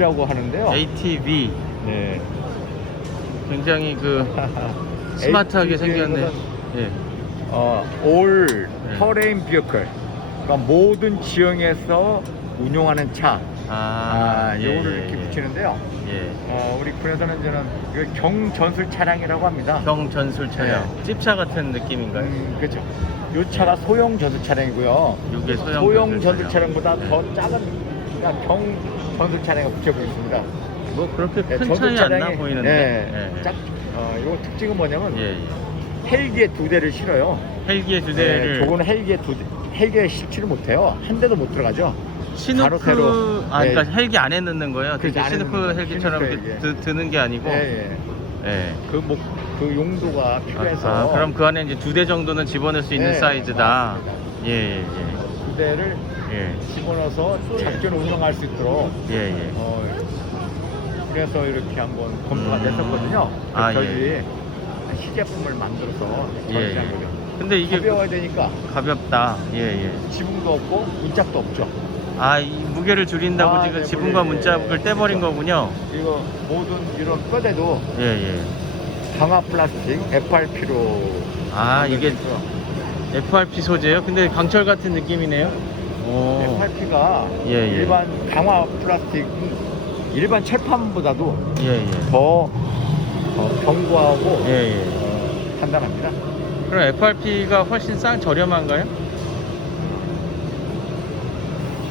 라고 하는데요. ATV 네. 굉장히 그 스마트하게 생겼네. 예. 어, all 네. terrain vehicle. 그러니까 모든 지형에서 운용하는 차. 아, 아, 예, 요거를 예, 이렇게 예. 붙이는데요. 예. 어, 우리 군에서는 저는 경전술 차량이라고 합니다. 경전술 차량. 네. 찝차 같은 느낌인가요? 음, 그렇죠. 요 차가 소형 전술 차량이고요. 이게 소형, 소형 전술 차량보다 네. 더 작은 그러니까 경 전술 차량을 붙여보고 있습니다. 뭐 그렇게 네, 큰 전술 차이 안 나 보이는데. 네, 예. 짝, 어, 요 특징은 뭐냐면 예, 예. 헬기에 두 대를 실어요. 헬기의 두 대를 네, 저거는 헬기에 두 대, 헬기에 실지를 못해요. 한 대도 못 들어가죠. 시누크 바로 새로. 아 그러니까 네. 헬기 안에 넣는 거예요. 그렇죠, 시누크. 헬기처럼 이렇게. 드, 드는 게 아니고. 예, 예. 예. 그, 뭐, 그 용도가 필요해서 아, 그럼 그 안에 이제 두 대 정도는 집어넣을 수 있는 네, 사이즈다. 맞습니다. 예, 예, 두 대를 예. 예. 집어넣어서 작전 운영할 수 있도록 예, 예. 어, 그래서 이렇게 한번 검토가 음. 됐었거든요. 아, 저희들이 시제품을 만들어서 예, 예. 거죠. 근데 이게 가벼워야 되니까 가볍다. 예, 예. 지붕도 없고 문짝도 없죠. 아, 이 무게를 줄인다고 아, 지금 네, 지붕과 무게, 문짝을 예, 떼버린 그렇죠. 거군요. 이거 모든 이런 뼈대도 예, 예. 강화 플라스틱 FRP로 아, 이게 FRP 소재예요? 근데 강철 같은 느낌이네요. 오. FRP가 예, 예. 일반 강화 플라스틱 일반 철판보다도 예, 예. 더, 더 견고하고 예, 예. 어, 단단합니다. 그럼 FRP가 훨씬 싼 저렴한가요?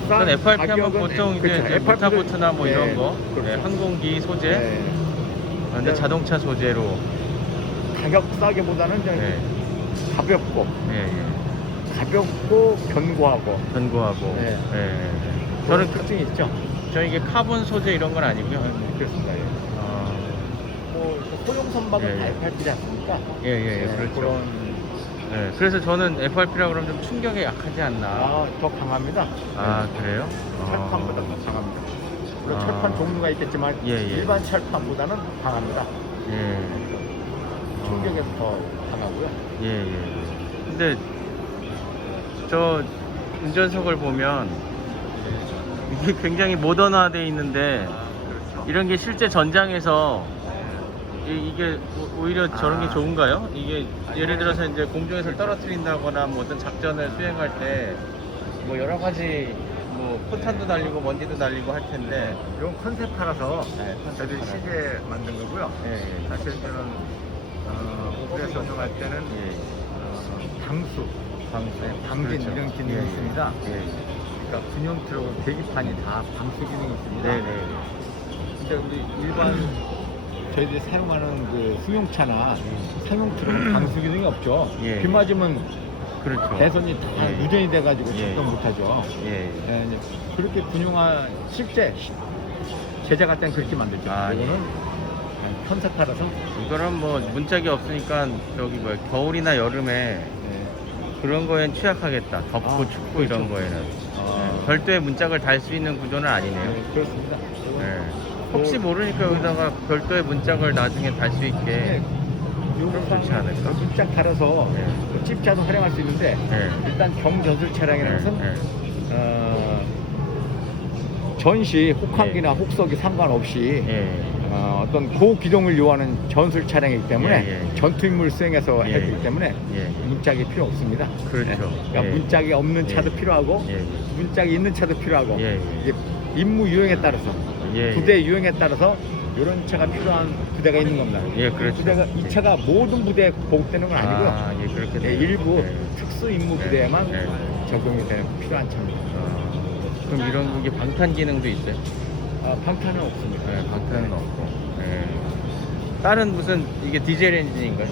전 FRP 하면 가격은- 보통 이제 그렇죠. 이제 FRP 도- 모타보트나 뭐 예, 이런 거, 그렇죠. 네, 항공기 소재, 네. 아, 근데 자동차 소재로, 가격 싸게보다는 좀 네, 가볍고 예, 예. 가볍고 견고하고 견고하고, 네. 예. 그런 저는 특징이 있죠. 저 이게 카본 소재 이런 건 아니고요. 음, 그렇습니다. 예. 아, 뭐 소형 선박은 예, 다 예. FRP지 않습니까? 예, 예, 예, 네, 그렇죠. 그런 예, 그래서 저는 FRP라 그러면 좀 충격에 약하지 않나. 아, 더 강합니다. 아, 네. 그래요? 철판보다 아. 더 강합니다. 물론 아. 철판 종류가 있겠지만 예, 예. 일반 철판보다는 강합니다. 예. 충격에서 더 강하고요. 예, 예. 근데 저 운전석을 보면 이게 굉장히 모던화돼 있는데 이런 게 실제 전장에서 이, 게 오히려 저런 게 아. 좋은가요? 이게 예를 들어서 이제 공중에서 떨어뜨린다거나 뭐 어떤 작전을 수행할 때 뭐 여러 가지 뭐 포탄도 달리고 먼지도 달리고 할 텐데 이건 컨셉카라서 네, 저희들이 컨셉카라. 시제 만든 거고요. 예, 예. 사실 저는 어, 오브에서 운영할 때는 예. 어, 방수, 방수, 네, 방진 이런 기능이 예, 예. 있습니다. 예, 예. 그러니까 군용 트럭 계기판이 다 방수 기능이 있습니다. 네, 네. 근데 우리 일반 저희들이 사용하는 그 승용차나 상용 트럭은 방수 기능이 없죠. 예. 비 맞으면 그렇죠. 배선이 다 예. 무전이 돼가지고 예. 작동 못하죠. 예. 예. 예, 이제 그렇게 군용화 실제 제작 할 땐 그렇게 만들죠. 아, 이거는 컨셉카라서 이거는 뭐 문짝이 없으니까 저기 뭐 겨울이나 여름에 예. 그런 거엔 취약하겠다. 덥고 아, 춥고 이런 그렇죠. 거에는 아, 네, 별도의 문짝을 달 수 있는 구조는 아니네요. 네, 그렇습니다. 네. 혹시 모르니까 여기다가 별도의 문짝을 나중에 달 수 있게. 네. 그럼 좋지 않을까? 문짝 달아서 네. 그 집자도 활용할 수 있는데 네. 일단 경전술 차량이라는 것은 네, 네. 어, 전시 혹한기나 혹석이 상관없이 예. 어, 어떤 고기동을 요하는 전술 차량이기 때문에 예, 예. 전투 임무를 수행해서 예, 했기 예. 때문에 예. 문짝이 필요 없습니다. 그렇죠. 네. 그러니까 예. 문짝이 없는 차도 예. 필요하고 예. 문짝이 있는 차도 필요하고 예, 예. 이게 임무 유형에 따라서 예. 부대 유형에 따라서 이런 차가 필요한 부대가 있는 겁니다. 예, 그렇죠. 부대가 이 예. 차가 모든 부대에 보급되는 건 아니고요. 아, 예, 그렇게 예, 돼요. 일부 예. 특수 임무 예. 부대에만 예. 적용이 되는 필요한 차입니다. 아, 그럼 이런 게 방탄 기능도 있어요? 아, 방탄은 없습니다. 네, 방탄은 없고. 네. 다른 무슨 이게 디젤 엔진인가요?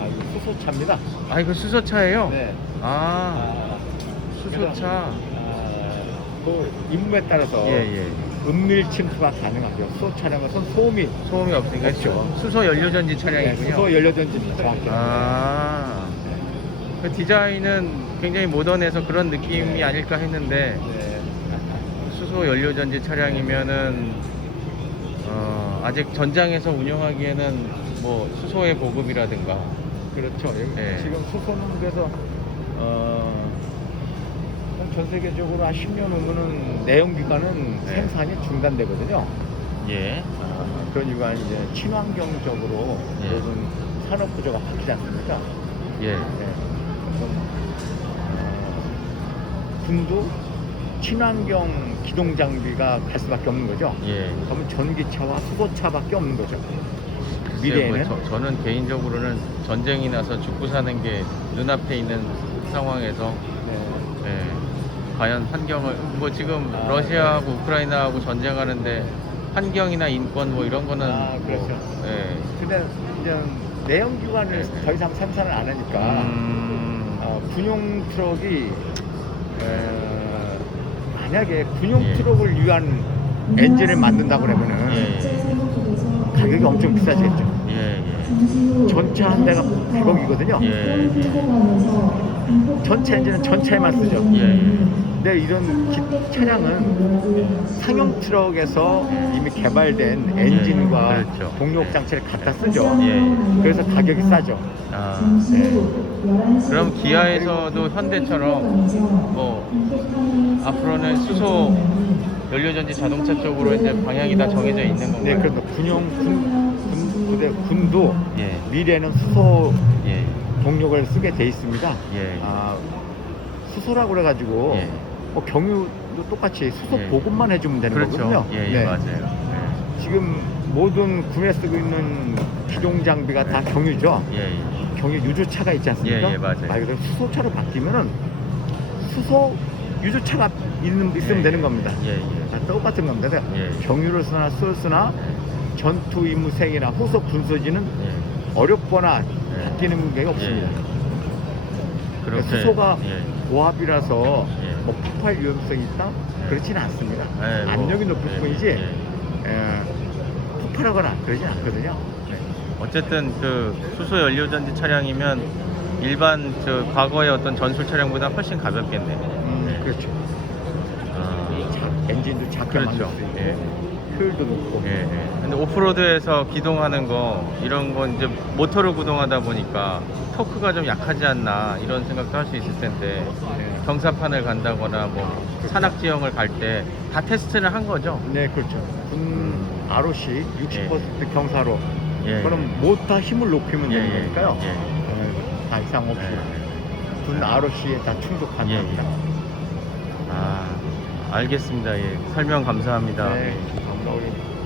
아, 이거 수소차입니다. 아 이거 수소차예요? 네. 아, 아, 수소차. 아, 그 임무에 따라서 예예. 은밀 침투가 가능하죠. 수소 차량은 소음이 소음이 없으니까 없죠. 수소 연료전지 네, 차량이군요. 수소 연료전지 정확히. 아, 그 디자인은 굉장히 모던해서 그런 느낌이 아닐까 했는데 네. 수소 연료전지 차량이면은 어, 아직 전장에서 운영하기에는 뭐 수소의 보급이라든가 그렇죠. 여기 네. 지금 수소는 그래서 어, 전 세계적으로 한 10년 후면은 내연기관은 네. 생산이 중단되거든요. 예. 아, 그런 이유가 이제 친환경적으로 예. 모든 산업 구조가 바뀌지 않습니까? 예. 네. 그럼, 어, 군도 친환경 기동 장비가 갈 수밖에 없는 거죠. 예. 그러면 전기차와 수소차밖에 없는 거죠. 미래에는 뭐 저, 저는 개인적으로는 전쟁이 나서 죽고 사는 게 눈앞에 있는 상황에서 네. 예, 과연 환경을 뭐 지금 아, 러시아하고 우크라이나하고 전쟁하는데 환경이나 인권 뭐 이런 거는 아, 그렇죠. 뭐, 예. 근데 이제 내연기관을 더 이상 생산을 안 하니까 음, 어, 군용 트럭이 에, 만약에 군용 예. 트럭을 위한 엔진을 만든다고 그러면은 예, 가격이 엄청 비싸지겠죠. 예, 예, 전차 한 대가 100억이거든요. 예, 전체 엔진은 전차에만 쓰죠. 예, 예. 근데 이런 기- 차량은 상용 트럭에서 이미 개발된 엔진과 그렇죠. 동력 장치를 갖다 쓰죠. 예. 그래서 가격이 싸죠. 아, 네. 그럼 기아에서도 현대처럼 뭐 앞으로는 수소 연료전지 자동차 쪽으로 이제 방향이 다 정해져 있는 네, 건가요? 그래서 군용 군, 군 부대 군도 예, 미래는 수소 예, 동력을 쓰게 돼 있습니다. 예. 아, 수소라고 그래가지고 예. 뭐 경유도 똑같이 수소 예. 보급만 해주면 되는 그렇죠. 거거든요. 예, 예, 네. 맞아요. 지금 모든 군에 쓰고 있는 기동 장비가 다 경유죠. 예, 예. 경유 유조차가 있지 않습니까? 예, 예, 맞아요. 말 그대로 수소차로 바뀌면은 수소 유조차가 있는, 있으면 예, 되는 겁니다. 예, 예. 다 똑같은 겁니다. 그래서 예. 경유를 쓰나 수소를 쓰나 전투 임무 생이나 후속 군소지는 예. 어렵거나 예. 바뀌는 게 없습니다. 그렇게 수소가 예. 고압이라서 예. 뭐 폭발 위험성이 있다? 그렇지는 않습니다. 예, 뭐, 압력이 높을 예, 뿐이지 예. 에, 폭발하거나 그러진 않거든요. 어쨌든 그 수소 연료전지 차량이면 일반 저 과거의 어떤 전술 차량보다 훨씬 가볍겠네. 음, 그렇죠. 아, 자, 엔진도 작게 그렇죠. 만들 수 있고 예. 효율도 높고 예, 예. 근데 오프로드에서 기동하는 거 이런 건 이제 모터로 구동하다 보니까 토크가 좀 약하지 않나 이런 생각도 할 수 있을 텐데 네. 경사판을 간다거나 뭐 산악 지형을 갈 때 다 테스트를 한 거죠. 네, 그렇죠. 군 ROC 60% 경사로 예. 그럼 모터 힘을 높이면 예, 되는 예. 거니까요. 예. 어, 다 이상 없이 예. 군 ROC에 다 충족한 예, 예. 겁니다. 아, 알겠습니다. 예. 설명 감사합니다. 네, 감사합니다. 우리